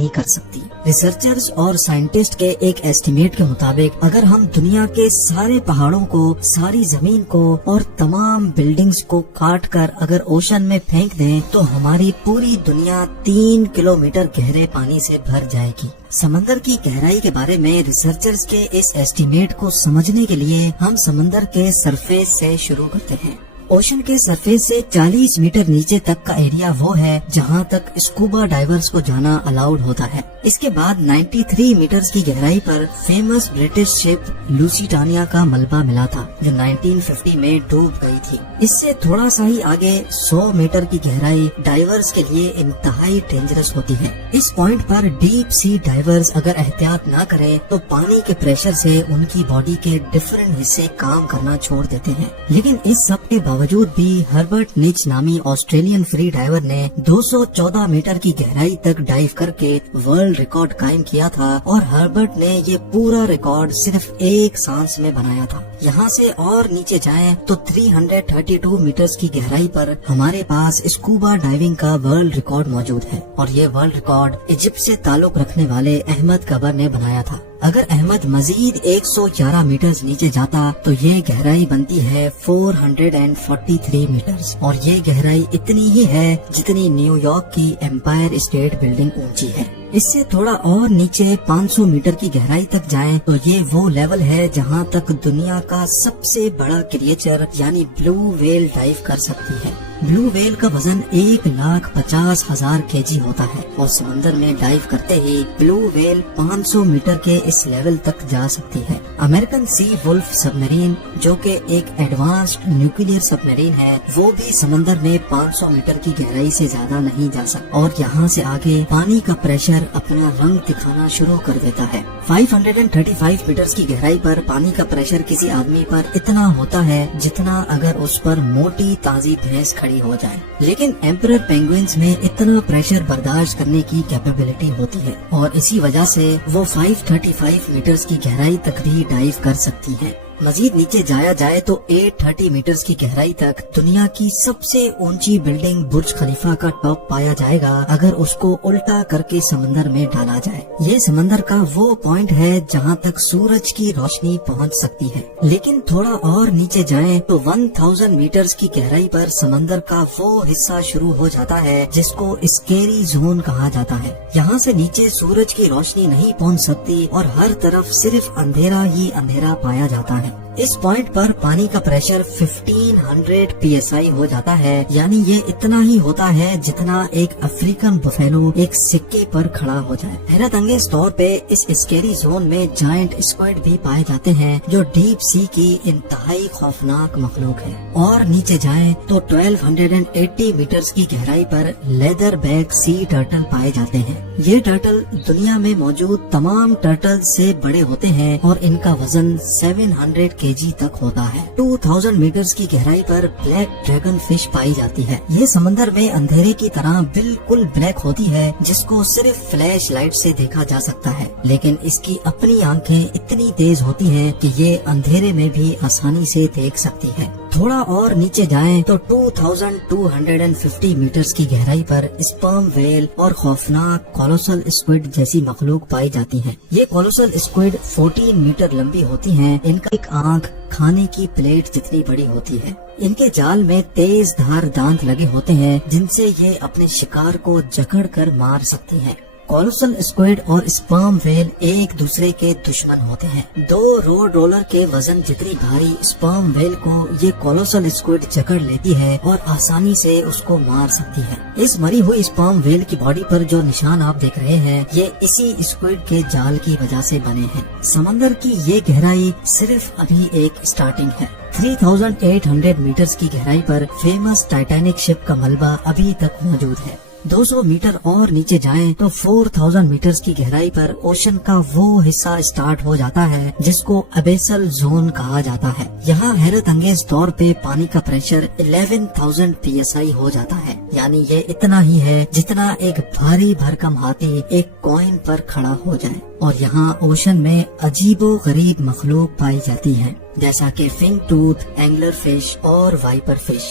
نہیں کر سکتی۔ ریسرچرز اور سائنٹسٹ کے ایک ایسٹیمیٹ کے مطابق اگر ہم دنیا کے سارے پہاڑوں کو، ساری زمین کو اور تمام بلڈنگز کو کاٹ کر اگر اوشن میں پھینک دیں تو ہماری پوری دنیا 3 کلومیٹر گہرے پانی سے بھر جائے گی۔ سمندر کی گہرائی کے بارے میں ریسرچرز کے اس ایسٹیمیٹ کو سمجھنے کے لیے ہم سمندر کے سرفیس سے شروع کرتے ہیں۔ اوشن کے سرفیس سے 40 میٹر نیچے تک کا ایریا وہ ہے جہاں تک اسکوبا ڈائیورز کو جانا الاؤڈ ہوتا ہے۔ اس کے بعد 93 میٹرز کی گہرائی پر فیمس برٹش شپ لوسیٹانیا کا ملبہ ملا تھا جو 1950 میں ڈوب گئی تھی۔ اس سے تھوڑا سا ہی آگے 100 میٹر کی گہرائی ڈائیورز کے لیے انتہائی ڈینجرس ہوتی ہے۔ اس پوائنٹ پر ڈیپ سی ڈائیورز اگر احتیاط نہ کریں تو پانی کے پریشر سے ان کی باڈی کے ڈفرنٹ حصے کام کرنا چھوڑ دیتے ہیں۔ لیکن اس سب کے باوجود بھی ہربرٹ نیچ نامی آسٹریلین فری ڈائیور نے 214 میٹر کی گہرائی تک ڈائیو کر کے ورلڈ ریکارڈ قائم کیا تھا، اور ہربرٹ نے یہ پورا ریکارڈ صرف ایک سانس میں بنایا تھا۔ یہاں سے اور نیچے جائیں تو 332 میٹرز کی گہرائی پر ہمارے پاس اسکوبا ڈائیونگ کا ورلڈ ریکارڈ موجود ہے، اور یہ ورلڈ ریکارڈ ایجپٹ سے تعلق رکھنے والے احمد کبر نے بنایا تھا۔ اگر احمد مزید 111 میٹرز نیچے جاتا تو یہ گہرائی بنتی ہے 443 میٹرز، اور یہ گہرائی اتنی ہی ہے جتنی نیو یارک کی ایمپائر اسٹیٹ بلڈنگ اونچی ہے۔ اس سے تھوڑا اور نیچے 500 میٹر کی گہرائی تک جائیں تو یہ وہ لیول ہے جہاں تک دنیا کا سب سے بڑا کریچر یعنی بلو ویل ڈائیو کر سکتی ہے۔ بلو ویل کا وزن 1,50,000 kg ہوتا ہے، اور سمندر میں ڈائیو کرتے ہی بلو ویل 500 میٹر کے اس لیول تک جا سکتی ہے۔ امریکن سی ولف سب مرین جو کہ ایک ایڈوانسڈ نیوکلیئر سب مرین ہے، وہ بھی سمندر میں 500 میٹر کی گہرائی سے زیادہ نہیں جا سکتا، اور یہاں سے آگے پانی کا پریشر اپنا رنگ دکھانا شروع کر دیتا ہے۔ 535 میٹر کی گہرائی پر پانی کا پریشر کسی آدمی پر اتنا ہوتا ہے جتنا اگر اس پر موٹی تازی بھینس کھڑی ہو جائے۔ لیکن ایمپرر پینگوئنز میں اتنا پریشر برداشت کرنے کی کیپیبلٹی ہوتی ہے، اور اسی وجہ سے وہ 535 میٹر کی گہرائی تک بھی ڈائیو کر سکتی ہے۔ مزید نیچے جایا جائے تو 830 میٹرز کی گہرائی تک دنیا کی سب سے اونچی بلڈنگ برج خلیفہ کا ٹاپ پایا جائے گا اگر اس کو الٹا کر کے سمندر میں ڈالا جائے۔ یہ سمندر کا وہ پوائنٹ ہے جہاں تک سورج کی روشنی پہنچ سکتی ہے۔ لیکن تھوڑا اور نیچے جائیں تو 1000 میٹرز کی گہرائی پر سمندر کا وہ حصہ شروع ہو جاتا ہے جس کو اسکیری زون کہا جاتا ہے۔ یہاں سے نیچے سورج کی روشنی نہیں پہنچ سکتی اور ہر طرف صرف اندھیرا ہی اندھیرا پایا جاتا ہے۔ اس پوائنٹ پر پانی کا پریشر 1500 PSI ہو جاتا ہے، یعنی یہ اتنا ہی ہوتا ہے جتنا ایک افریقن بفیلو ایک سکے پر کھڑا ہو جائے۔ حیرت انگیز طور پہ اس اسکیری زون میں جائنٹ اسکوائڈ بھی پائے جاتے ہیں جو ڈیپ سی کی انتہائی خوفناک مخلوق ہے۔ اور نیچے جائیں تو 1280 میٹرز کی گہرائی پر لیدر بیک سی ٹرٹل پائے جاتے ہیں۔ یہ ٹرٹل دنیا میں موجود تمام ٹرٹل سے بڑے ہوتے ہیں اور ان کا وزن 700 kg تک ہوتا ہے۔ 2000 میٹرز کی گہرائی پر بلیک ڈریگن فش پائی جاتی ہے۔ یہ سمندر میں اندھیرے کی طرح بالکل بلیک ہوتی ہے جس کو صرف فلیش لائٹ سے دیکھا جا سکتا ہے، لیکن اس کی اپنی آنکھیں اتنی تیز ہوتی ہیں کہ یہ اندھیرے میں بھی آسانی سے دیکھ سکتی ہے۔ تھوڑا اور نیچے جائیں تو 2250 میٹرز کی گہرائی پر اسپرم ویل اور خوفناک کولوسل اسکوئڈ جیسی مخلوق پائی جاتی ہیں۔ یہ کولوسل اسکوئڈ 14 میٹر لمبی ہوتی ہیں۔ ان کا ایک آنکھ کھانے کی پلیٹ جتنی بڑی ہوتی ہے۔ ان کے جال میں تیز دھار دانت لگے ہوتے ہیں جن سے یہ اپنے شکار کو جکڑ کر مار سکتی ہیں۔ کولوسل اسکوئڈ اور اسپرم ویل ایک دوسرے کے دشمن ہوتے ہیں۔ 2 روڈ رولر کے وزن جتنی بھاری اسپرم ویل کو یہ کولوسل اسکوئڈ جکڑ لیتی ہے اور آسانی سے اس کو مار سکتی ہے۔ اس مری ہوئی اسپرم ویل کی باڈی پر جو نشان آپ دیکھ رہے ہیں یہ اسی اسکوئڈ کے جال کی وجہ سے بنے ہیں۔ سمندر کی یہ گہرائی صرف ابھی ایک سٹارٹنگ ہے۔ 3800 میٹرز کی گہرائی پر فیمس ٹائٹینک شپ کا ملبہ ابھی تک موجود ہے۔ 200 میٹر اور نیچے جائیں تو 4000 میٹرز کی گہرائی پر اوشن کا وہ حصہ اسٹارٹ ہو جاتا ہے جس کو ابیسل زون کہا جاتا ہے۔ یہاں حیرت انگیز طور پہ پانی کا پریشر 11000 PSI ہو جاتا ہے، یعنی یہ اتنا ہی ہے جتنا ایک بھاری بھرکم ہاتھی ایک کوئن پر کھڑا ہو جائے۔ اور یہاں اوشن میں عجیب و غریب مخلوق پائی جاتی ہیں جیسا کہ فنگ ٹوتھ، اینگلر فش اور وائپر فش۔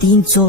300